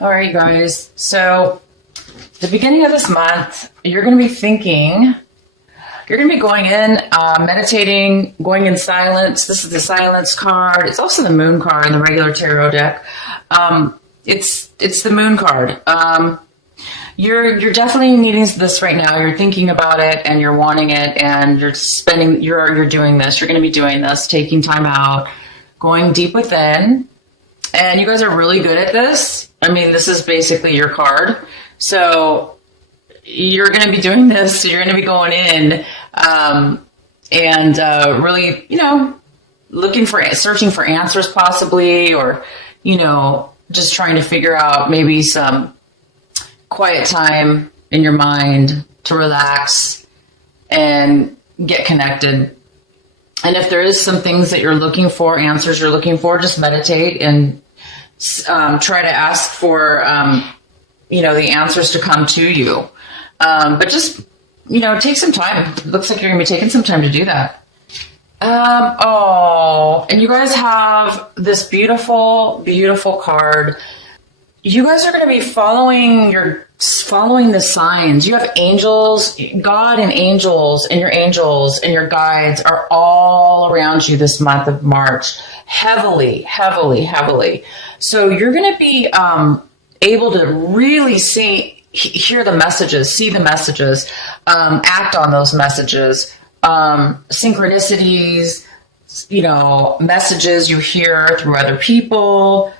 All right, guys. So, the beginning of this month, you're going to be thinking, you're going to be going in, meditating, going in silence. This is the silence card. It's also the moon card in the regular tarot deck. It's the moon card. You're definitely needing this right now. You're thinking about it and you're wanting it and you're doing this. You're going to be doing this, taking time out, going deep within. And you guys are really good at this. I mean, this is basically your card. So you're going to be doing this. So you're going to be going in and really, searching for answers possibly, or, just trying to figure out maybe some quiet time in your mind to relax and get connected. And if there is some things that you're looking for, answers you're looking for, just meditate and try to ask for, the answers to come to you. But just, take some time. It looks like you're going to be taking some time to do that. And you guys have this beautiful, beautiful card. You guys are going to be following the signs. You have angels, God and your angels and your guides are all around you this month of March. Heavily, heavily, heavily. So you're going to be able to really hear the messages, see the messages, act on those messages, synchronicities, messages you hear through other people.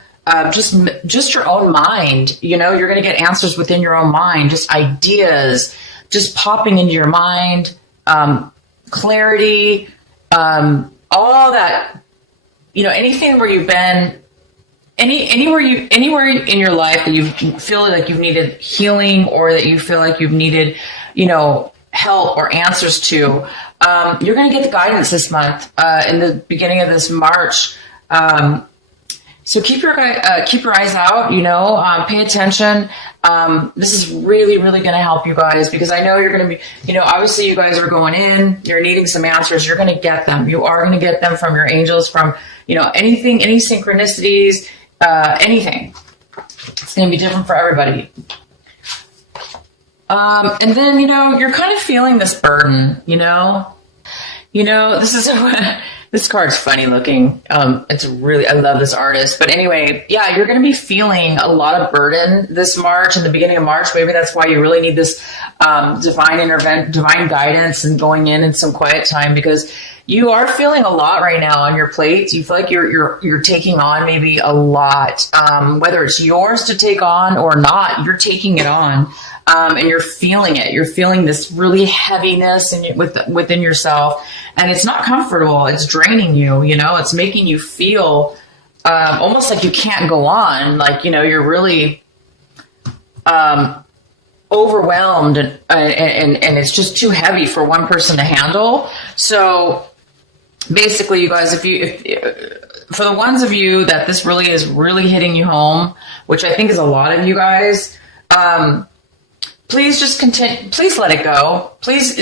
Just your own mind, you're going to get answers within your own mind, just ideas, just popping into your mind, clarity, all that, anything where you've been, anywhere in your life that you feel like you've needed healing or that you feel like you've needed, help or answers to, you're going to get the guidance this month, in the beginning of this March. So keep your eyes out, pay attention. This is really, really going to help you guys because I know you're going to be, obviously you guys are going in, you're needing some answers. You're going to get them. You are going to get them from your angels, from, anything, any synchronicities, anything. It's going to be different for everybody. And then, you're kind of feeling this burden, this is this card's funny looking. I love this artist. But anyway, yeah, you're going to be feeling a lot of burden this March, in the beginning of March. Maybe that's why you really need this divine guidance and going in some quiet time, because you are feeling a lot right now on your plate. You feel like you're taking on maybe a lot, whether it's yours to take on or not. You're taking it on. And you're feeling it. You're feeling this really heaviness within yourself, and it's not comfortable. It's draining you. It's making you feel almost like you can't go on. Like you're really overwhelmed, and it's just too heavy for one person to handle. So basically, you guys, for the ones of you that this really is hitting you home, which I think is a lot of you guys. Please just continue. Please let it go. Please,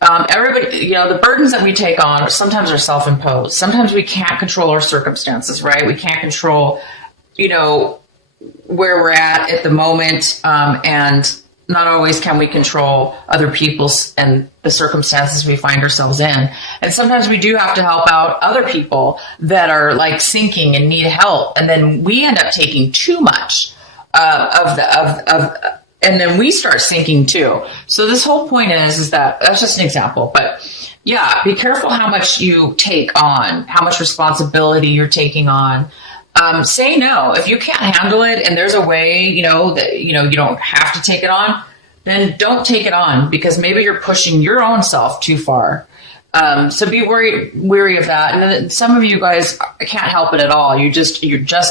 everybody, the burdens that we take on sometimes are self-imposed. Sometimes we can't control our circumstances, right? We can't control, where we're at the moment. And not always can we control other people's and the circumstances we find ourselves in. And sometimes we do have to help out other people that are like sinking and need help. And then we end up taking too much and then we start sinking too. So this whole point is that's just an example, but yeah, be careful how much you take on, how much responsibility you're taking on. Say no. If you can't handle it and there's a way, that, you don't have to take it on, then don't take it on, because maybe you're pushing your own self too far. So be wary of that. And then some of you guys can't help it at all. You're just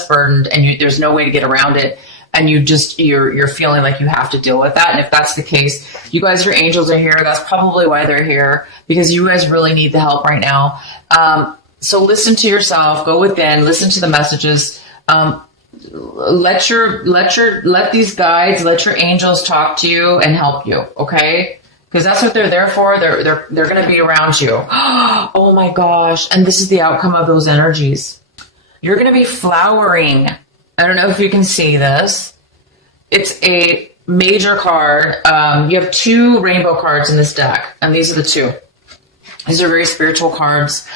burdened and there's no way to get around it. And you're feeling like you have to deal with that. And if that's the case, you guys, your angels are here. That's probably why they're here, because you guys really need the help right now. So listen to yourself, go within, listen to the messages. Let these guides, let your angels talk to you and help you. Okay. Because that's what they're there for. They're going to be around you. Oh my gosh. And this is the outcome of those energies. You're going to be flowering. I don't know if you can see this. It's a major card. You have 2 rainbow cards in this deck, and these are the 2. These are very spiritual cards.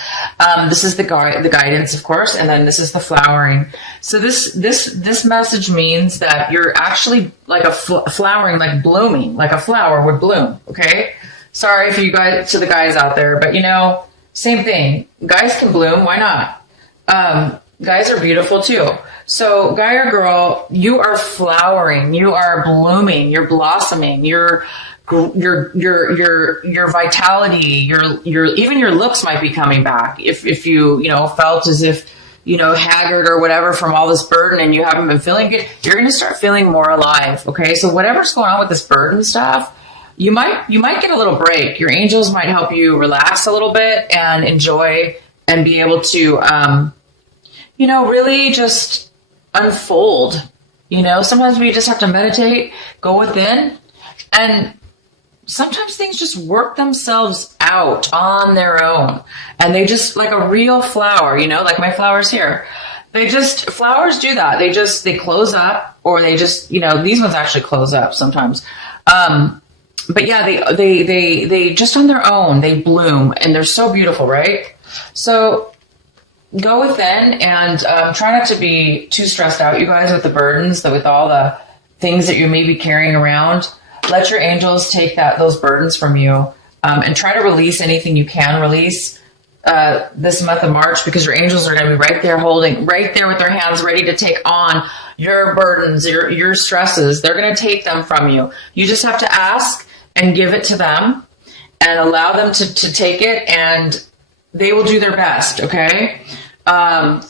This is the guidance, of course, and then this is the flowering. So this message means that you're actually like a flowering, like blooming, like a flower would bloom. Okay. Sorry for you guys, to the guys out there, but same thing. Guys can bloom. Why not? Guys are beautiful too. So guy or girl, you are flowering. You are blooming. You're blossoming. Your vitality, even your looks might be coming back. If you felt as if haggard or whatever from all this burden and you haven't been feeling good, you're going to start feeling more alive. Okay, so whatever's going on with this burden stuff, you might get a little break. Your angels might help you relax a little bit and enjoy and be able to really just unfold. Sometimes we just have to meditate, go within, and sometimes things just work themselves out on their own. And they just, like a real flower, like my flowers here. Flowers do that. They close up, or they just, these ones actually close up sometimes. But yeah, they just on their own, they bloom, and they're so beautiful, right? So go within and try not to be too stressed out, you guys, with the burdens, with all the things that you may be carrying around. Let your angels take those burdens from you, and try to release anything you can release this month of March, because your angels are going to be right there with their hands ready to take on your burdens, your stresses. They're going to take them from you. You just have to ask and give it to them and allow them to take it, and they will do their best. Okay. I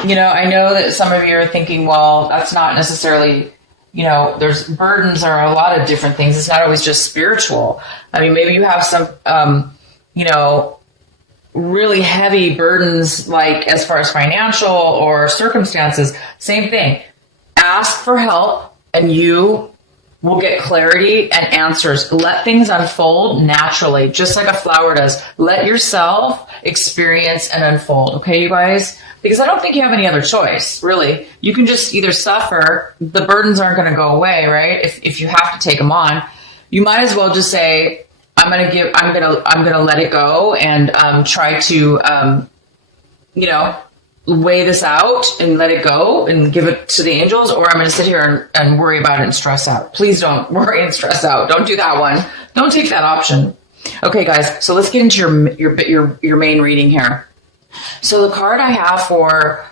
know that some of you are thinking, well, that's not necessarily, there's burdens are a lot of different things. It's not always just spiritual. I mean, maybe you have some, really heavy burdens, like as far as financial or circumstances. Same thing. Ask for help and you will get clarity and answers. Let things unfold naturally, just like a flower does. Let yourself experience and unfold. Okay, you guys? Because I don't think you have any other choice, really. You can just either suffer. The burdens aren't going to go away, right? If you have to take them on, you might as well just say, I'm going to let it go and try to, weigh this out and let it go and give it to the angels, or I'm going to sit here and worry about it and stress out. Please don't worry and stress out. Don't do that one. Don't take that option. Okay, guys. So let's get into your main reading here. So the card I have for,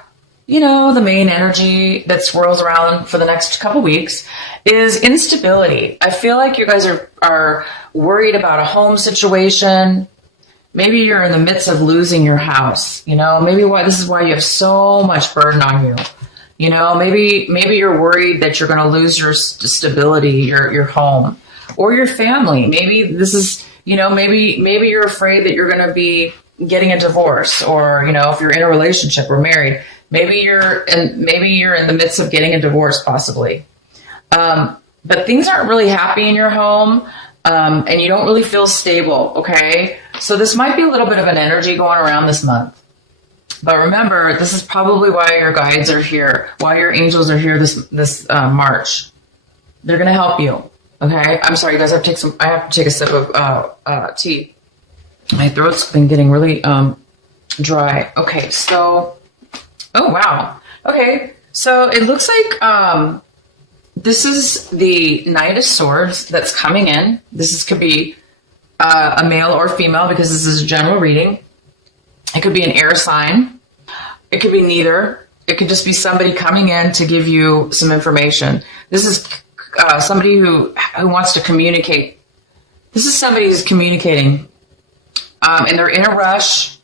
the main energy that swirls around for the next couple weeks is instability. I feel like you guys are worried about a home situation. Maybe you're in the midst of losing your house. Maybe this is why you have so much burden on you. Maybe you're worried that you're going to lose your stability, your home, or your family. Maybe this is, maybe you're afraid that you're going to be getting a divorce, or if you're in a relationship or married, maybe you're in the midst of getting a divorce, possibly. But things aren't really happy in your home, and you don't really feel stable. Okay, so this might be a little bit of an energy going around this month. But remember, this is probably why your guides are here, why your angels are here this March. They're going to help you. Okay, I'm sorry, you guys. I have to take a sip of tea. My throat's been getting really dry. Okay, so, oh wow. Okay, so it looks like this is the Knight of Swords that's coming in. Could be a male or female, because this is a general reading. It could be an air sign. It could be neither. It could just be somebody coming in to give you some information. This is somebody who wants to communicate. This is somebody who's communicating. And they're in a rush.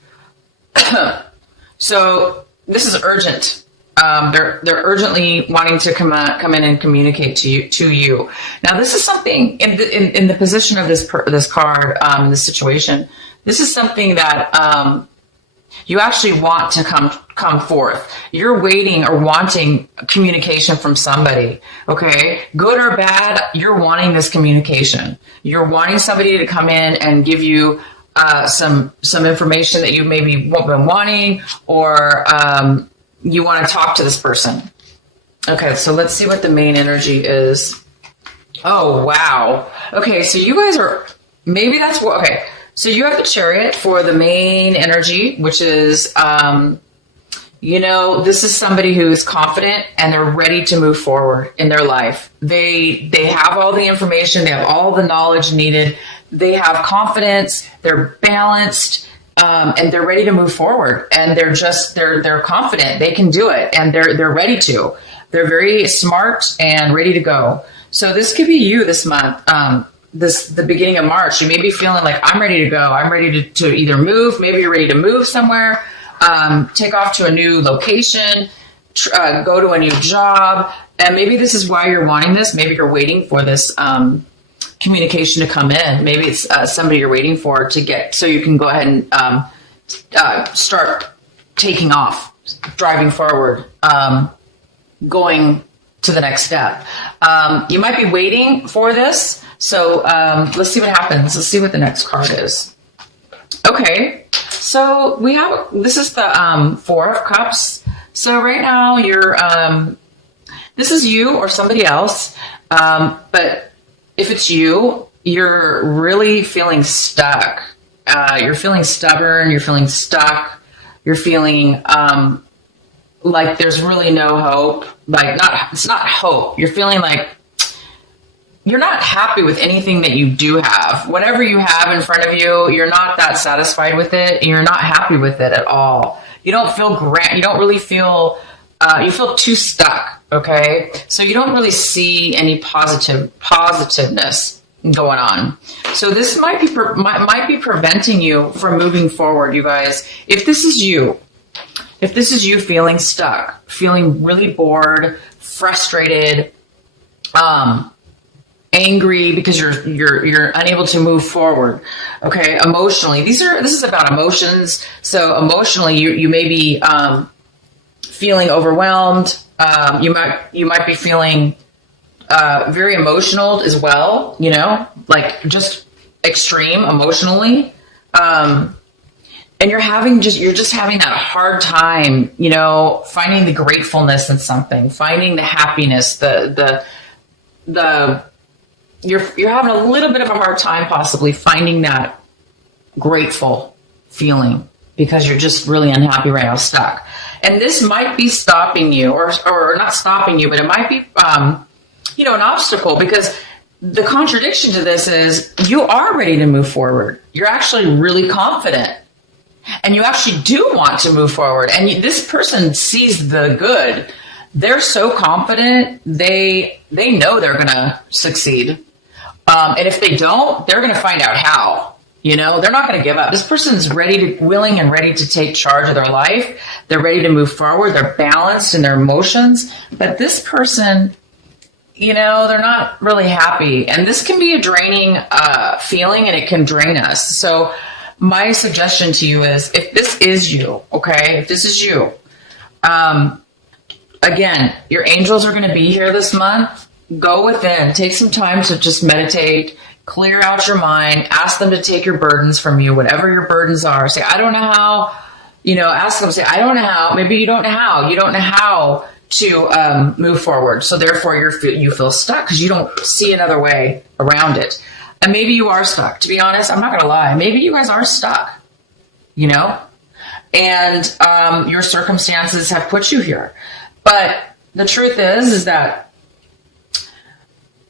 So this is urgent. They're urgently wanting to come in and communicate to you. Now, this is something in the position of this card, this situation. This is something that you actually want to come forth. You're waiting or wanting communication from somebody. Okay, good or bad, you're wanting this communication. You're wanting somebody to come in and give you some information that you maybe been wanting, or you want to talk to this person. Okay, so let's see what the main energy is. Oh, wow. Okay, so you guys are, maybe that's what, okay. So you have the Chariot for the main energy, which is, this is somebody who is confident and they're ready to move forward in their life. They have all the information. They have all the knowledge needed. They have confidence. They're balanced, and they're ready to move forward. And they're confident. They can do it, and they're ready to. They're very smart and ready to go. So this could be you this month. The beginning of March, you may be feeling like, I'm ready to go. I'm ready to either move. Maybe you're ready to move somewhere, take off to a new location, go to a new job. And maybe this is why you're wanting this. Maybe you're waiting for this communication to come in. Maybe it's somebody you're waiting for to get, so you can go ahead and start taking off, driving forward, going to the next step. You might be waiting for this. So let's see what happens. Let's see what the next card is. Okay. So this is the Four of Cups. So right now this is you or somebody else. But if it's you, you're really feeling stuck. You're feeling stubborn. You're feeling stuck. You're feeling, like there's really no hope. It's not hope. You're feeling like you're not happy with anything that you do have. Whatever you have in front of you, you're not that satisfied with it, and you're not happy with it at all. You don't feel great. You don't really feel, you feel too stuck, okay? So you don't really see any positiveness going on. So this might be preventing you from moving forward, you guys. If this is you feeling stuck, feeling really bored, frustrated, angry because you're unable to move forward. Okay, emotionally, this is about emotions. So emotionally, you may be feeling overwhelmed. You might be feeling very emotional as well. Like just extreme emotionally. And you're just having that hard time, finding the gratefulness in something, finding the happiness, you're having a little bit of a hard time possibly finding that grateful feeling because you're just really unhappy right now, stuck. And this might be stopping you or not stopping you, but it might be, an obstacle, because the contradiction to this is you are ready to move forward. You're actually really confident. And you actually do want to move forward. And this person sees the good. They're so confident. They know they're going to succeed. And if they don't, they're going to find out how. They're not going to give up. This person's willing and ready to take charge of their life. They're ready to move forward. They're balanced in their emotions. But this person, they're not really happy. And this can be a draining feeling, and it can drain us. So my suggestion to you is, if this is you, okay, if this is you, again, your angels are going to be here this month. Go within, take some time to just meditate, clear out your mind, ask them to take your burdens from you, whatever your burdens are. Say, I don't know how, ask them, say, I don't know how. Maybe you don't know how. You don't know how to move forward. So therefore you feel stuck because you don't see another way around it. And maybe you are stuck. To be honest, I'm not going to lie. Maybe you guys are stuck, and your circumstances have put you here. But the truth is that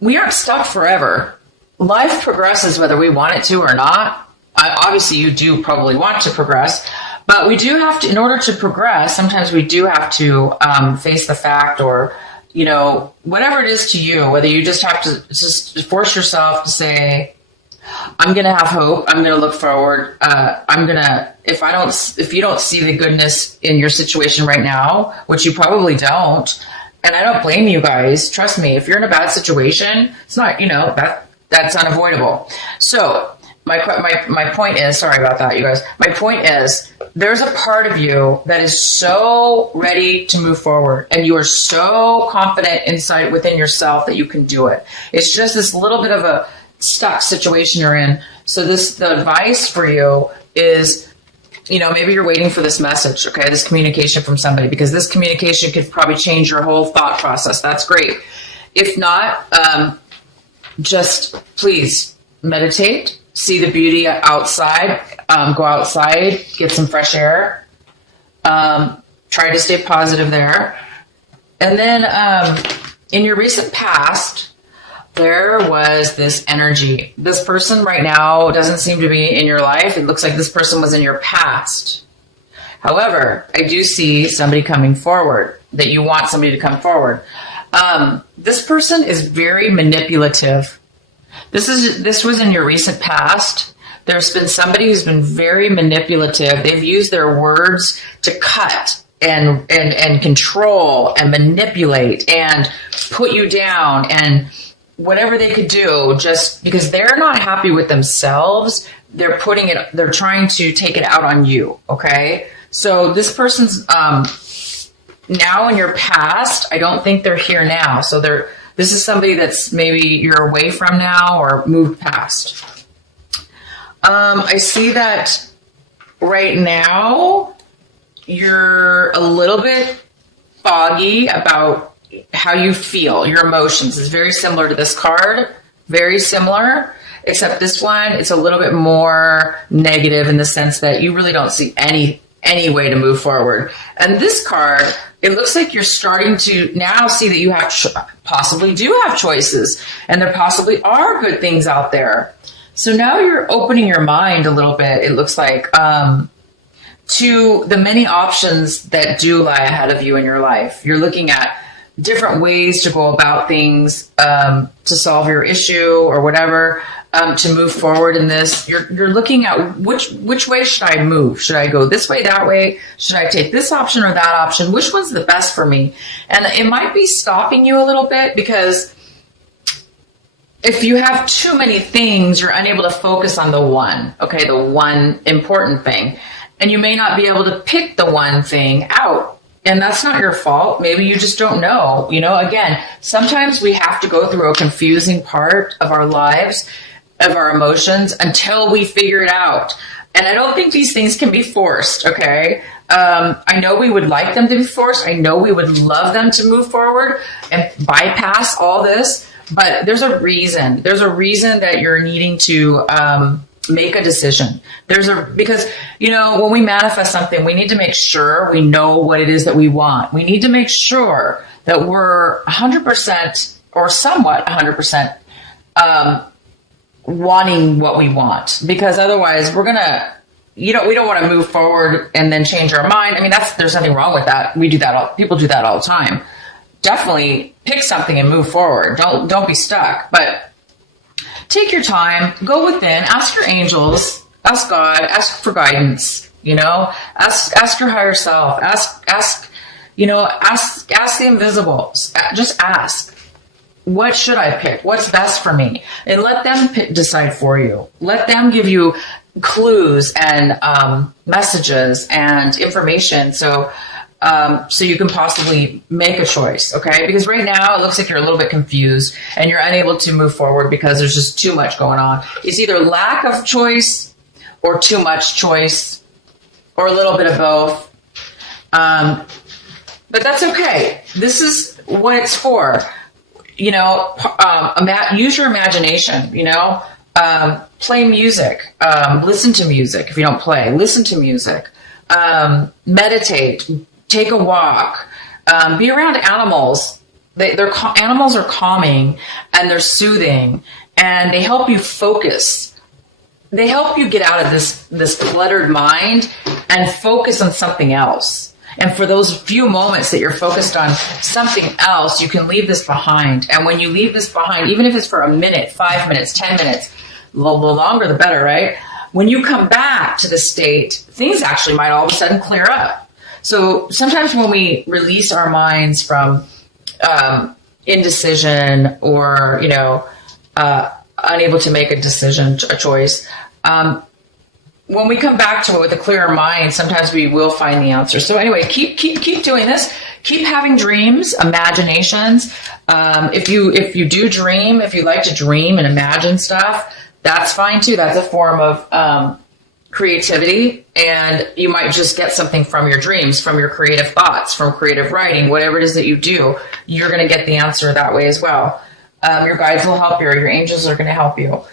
we aren't stuck forever. Life progresses whether we want it to or not. Obviously, you do probably want to progress, but we do have to, in order to progress, sometimes we do have to face the fact, or, whatever it is to you, whether you just have to just force yourself to say, I'm going to have hope. I'm going to look forward. If you don't see the goodness in your situation right now, which you probably don't, and I don't blame you guys. Trust me, if you're in a bad situation, it's not, that's unavoidable. So my point is, sorry about that, you guys. My point is, there's a part of you that is so ready to move forward, and you are so confident inside within yourself that you can do it. It's just this little bit of a stuck situation you're in. So the advice for you is maybe you're waiting for this message, okay, this communication from somebody, because this communication could probably change your whole thought process. That's great. If not, just please meditate, see the beauty outside, go outside, get some fresh air, try to stay positive there. And then in your recent past, there was this energy. This person right now doesn't seem to be in your life. It looks like this person was in your past. However, I do see somebody coming forward, that you want somebody to come forward. This person is very manipulative. This was in your recent past. There's been somebody who's been very manipulative. They've used their words to cut and control and manipulate and put you down and whatever they could do, just because they're not happy with themselves, they're trying to take it out on you. Okay. So this person's, now in your past, I don't think they're here now. So this is somebody that's maybe you're away from now or moved past. I see that right now you're a little bit foggy about how you feel, your emotions. Is very similar to this card, very similar, except this one, it's a little bit more negative in the sense that you really don't see any way to move forward. And this card, it looks like you're starting to now see that you possibly do have choices, and there possibly are good things out there. So now you're opening your mind a little bit, it looks like, to the many options that do lie ahead of you in your life. You're looking at different ways to go about things, to solve your issue or whatever, to move forward in this. You're looking at which way should I move? Should I go this way, that way? Should I take this option or that option? Which one's the best for me? And it might be stopping you a little bit, because if you have too many things, you're unable to focus on the one important thing. And you may not be able to pick the one thing out. And that's not your fault. Maybe you just don't know. Again, sometimes we have to go through a confusing part of our lives, of our emotions, until we figure it out. And I don't think these things can be forced, okay? I know we would like them to be forced. I know we would love them to move forward and bypass all this. But there's a reason. There's a reason that you're needing to make a decision. Because when we manifest something, we need to make sure we know what it is that we want. We need to make sure that we're 100% or somewhat 100% wanting what we want, because otherwise we don't want to move forward and then change our mind. I mean, there's nothing wrong with that. We do that. People do that all the time. Definitely pick something and move forward. Don't be stuck, but take your time, go within, ask your angels, ask God, ask for guidance, ask your higher self, ask the invisible. Just ask, what should I pick? What's best for me? And let them decide for you. Let them give you clues and messages and information. So you can possibly make a choice, okay? Because right now it looks like you're a little bit confused and you're unable to move forward because there's just too much going on. It's either lack of choice or too much choice, or a little bit of both. But that's okay. This is what it's for. Use your imagination, play music, listen to music. If you don't play, listen to music, meditate, take a walk, be around animals. Animals are calming and they're soothing, and they help you focus. They help you get out of this cluttered mind and focus on something else. And for those few moments that you're focused on something else, you can leave this behind. And when you leave this behind, even if it's for a minute, 5 minutes, 10 minutes, the longer the better, right? When you come back to the state, things actually might all of a sudden clear up. So sometimes when we release our minds from indecision or, unable to make a decision, a choice, when we come back to it with a clearer mind, sometimes we will find the answer. So anyway, keep doing this. Keep having dreams, imaginations. If you do dream, if you like to dream and imagine stuff, that's fine too. That's a form of creativity, and you might just get something from your dreams, from your creative thoughts, from creative writing, whatever it is that you do, you're going to get the answer that way as well. Your guides will help you, or your angels are going to help you.